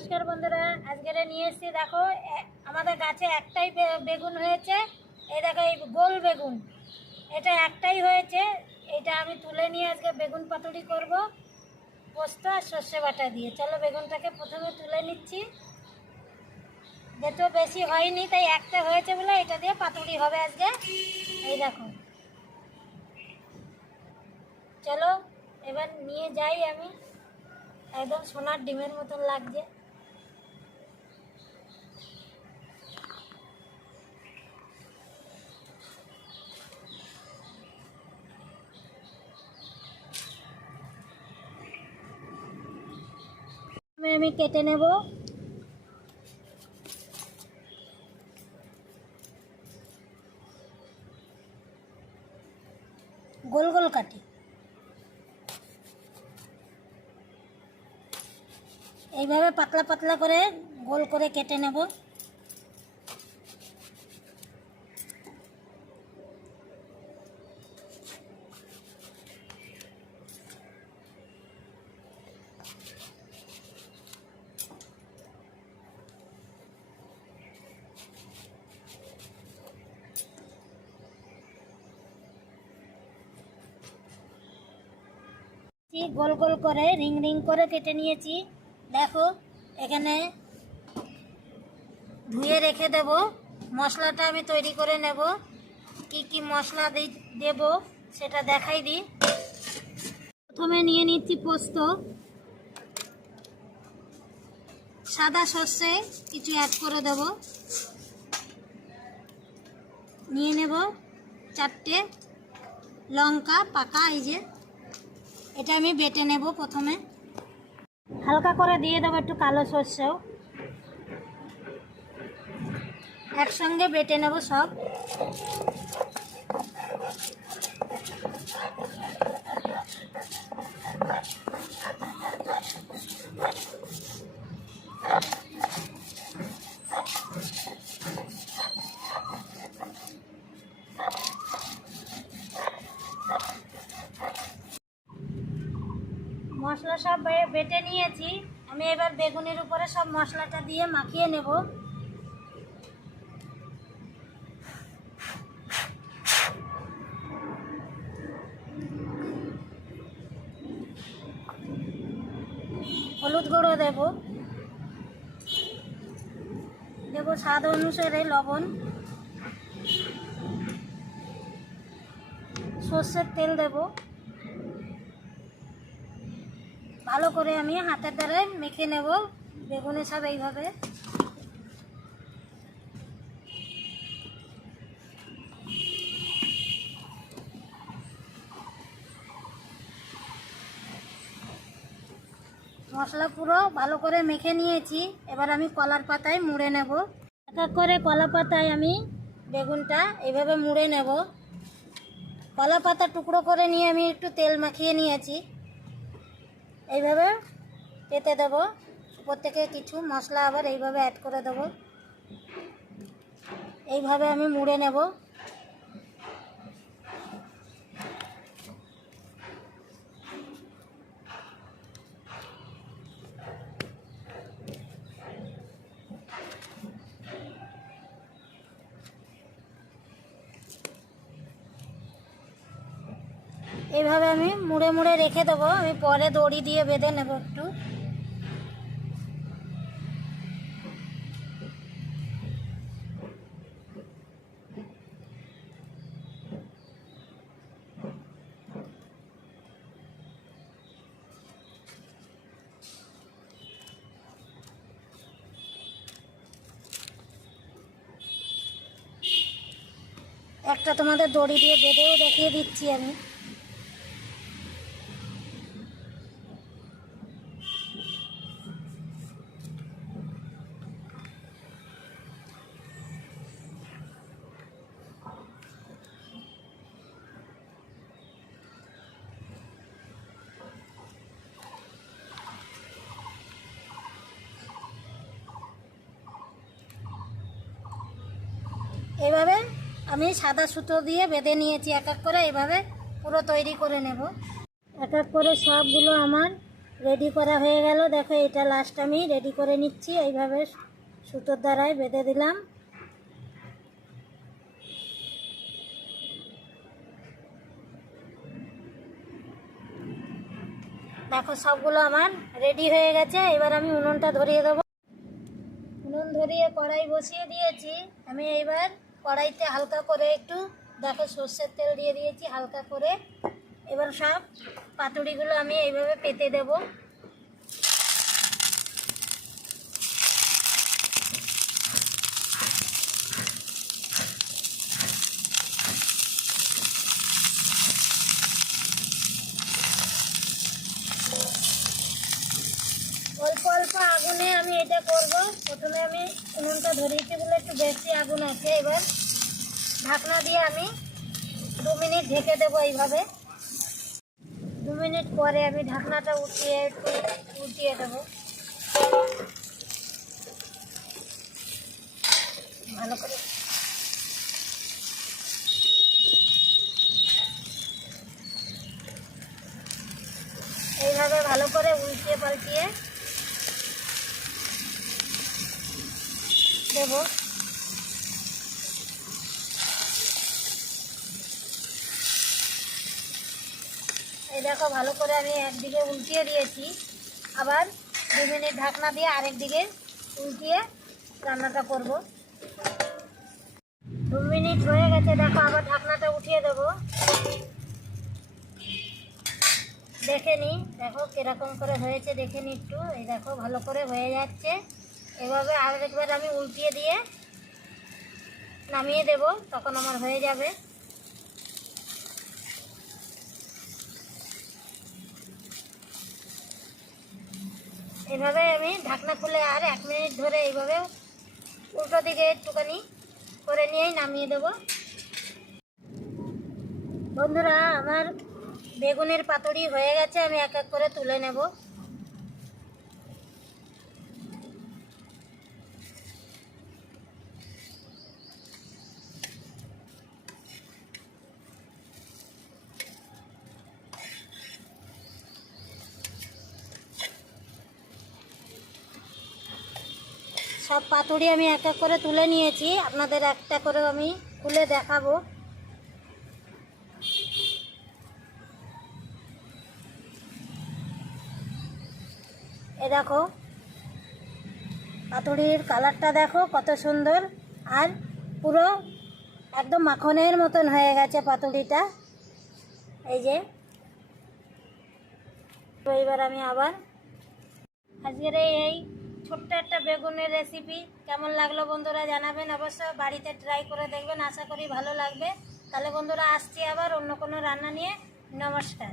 নমস্কার বন্ধুরা, আজকের নিয়ে এসেছি, দেখো আমাদের গাছে একটাই বেগুন হয়েছে। এই দেখো, এই গোল বেগুন। এটা একটাই হয়েছে, এটা আমি তুলে নিয়ে আজকে বেগুন পাতুড়ি করব। পোস্ত আর সর্ষে বাটা দিয়ে। চলো, বেগুনটাকে প্রথমে তুলে নিচ্ছি। যেহেতু বেশি হয়নি, তাই একটা হয়েছে বলে এটা দিয়ে পাতুড়ি হবে আজকে। এই দেখো। চলো, এবার নিয়ে যাই আমি। একদম সোনার ডিমের মতন লাগছে। আমি কেটে নেব। গোল গোল কাটি। এইভাবে পাতলা পাতলা করে গোল করে কেটে নেব। গোল গোল করে, রিং রিং করে কেটে নিয়েছি। দেখো, এখানে ধুয়ে রেখে দেব। মশলাটা আমি তৈরি করে নেব। কি কি মশলা দেব সেটা দেখাই দিই প্রথমে নিয়ে নিচ্ছি পোস্ত। সাদা সর্ষে কিছু অ্যাড করে দেব। নিয়ে নেব চারটে লঙ্কা পাকা, এই যে। এটা আমি বেটে নেব প্রথমে। হালকা করে দিয়ে দেবো একটু কালো সর্ষেও। একসঙ্গে বেটে নেব সব। মশলা সব বে- বেটে নিয়েছি। আমি এবার বেগুনের উপরে সব মশলাটা দিয়ে মাখিয়ে নেব। হলুদ গুঁড়ো দেব। দেব স্বাদ অনুসারে লবণ। সর্ষের তেল দেবো। ভালো করে আমি হাতের দ্বারাই মেখে নেব। বেগুনে সব এইভাবে। মশলা পুরো ভালো করে মেখে নিয়েছি। এবার আমি কলার পাতায় মুড়ে নেব। এক এক করে কলা পাতায় আমি বেগুনটা এইভাবে মুড়ে নেব। কলা পাতা টুকরো করে নিয়ে আমি একটু তেল মাখিয়ে নিয়েছি। এইভাবে পেতে দেব। উপর থেকে কিছু মশলা আবার এইভাবে অ্যাড করে দেব। এইভাবে আমি মুড়ে নেব। এইভাবে আমি মুড়ে মুড়ে রেখে দেবো। আমি পরে দড়ি দিয়ে বেঁধে নেব একটু। একটা তোমাদের দড়ি দিয়ে বেঁধেও দেখিয়ে দিচ্ছি আমি। এইভাবে আমি সাদা সুতো দিয়ে বেঁধে নিয়েছি, এক এক করে এইভাবে পুরো তৈরি করে নেব। এক এক করে সবগুলো আমার রেডি করা হয়ে গেল। দেখো, এটা লাস্ট আমি রেডি করে নিচ্ছি। এইভাবে সুতোর দ্বারাই বেঁধে দিলাম। দেখো, সবগুলো আমার রেডি হয়ে গেছে। এবার আমি উনুনটা ধরিয়ে দেবো। উনুন ধরিয়ে কড়াই বসিয়ে দিয়েছি। আমি এইবার কড়াইতে হালকা করে একটু, দেখো সর্ষের তেল দিয়ে দিয়েছি হালকা করে। এবার সব পাতুড়িগুলো আমি এইভাবে পেতে দেব অল্প অল্প আগুনে আমি এটা করব। প্রথমে আমি উনুনটা ধরিয়েছি বলে একটু বেশি আগুন আছে এবার। ঢাকনা দিয়ে আমি দু মিনিট ঢেকে দেবো এইভাবে। দু মিনিট পরে আমি ঢাকনাটা উঠিয়ে একটু উঠিয়ে দেবো। ভালো করে। এইভাবে ভালো করে উল্টিয়ে পাল্টিয়ে দেবো। এই দেখো, ভালো করে আমি একদিকে উল্টিয়ে দিয়েছি। আবার দু মিনিট ঢাকনা দিয়ে আরেক দিকে উল্টিয়ে রান্নাটা করব। দু মিনিট হয়ে গেছে, দেখো, আবার ঢাকনাটা উঠিয়ে দেবো। দেখে নিই দেখো, কীরকম করে হয়েছে, দেখে নি একটু। এই দেখো, ভালো করে হয়ে যাচ্ছে। এভাবে আরেকবার আমি উল্টিয়ে দিয়ে নামিয়ে দেব, তখন আমার হয়ে যাবে। এভাবে আমি ঢাকনা খুলে আর এক মিনিট ধরে এইভাবে উল্টো দিকে একটুখানি করে নিয়েই নামিয়ে দেব। বন্ধুরা, আমার বেগুনের পাতুরি হয়ে গেছে, আমি এক এক করে তুলে নেব। সব পাতুরি আমি এক এক করে তুলে নিয়েছি। আপনাদের একটা করে আমি খুলে দেখাবো। এ দেখো পাতুড়ির কালারটা দেখো, কত সুন্দর। আর পুরো একদম মাখনের মতন হয়ে গেছে পাতুড়িটা এই যে এবার আমি আবার আজকের এই ছোট্ট একটা বেগুনের রেসিপি কেমন লাগল বন্ধুরা জানাবেন অবশ্য। বাড়িতে ট্রাই করে দেখবেন। আশা করি ভালো লাগবে। তাহলে বন্ধুরা আসছি আবার অন্য কোনো রান্না নিয়ে। নমস্কার।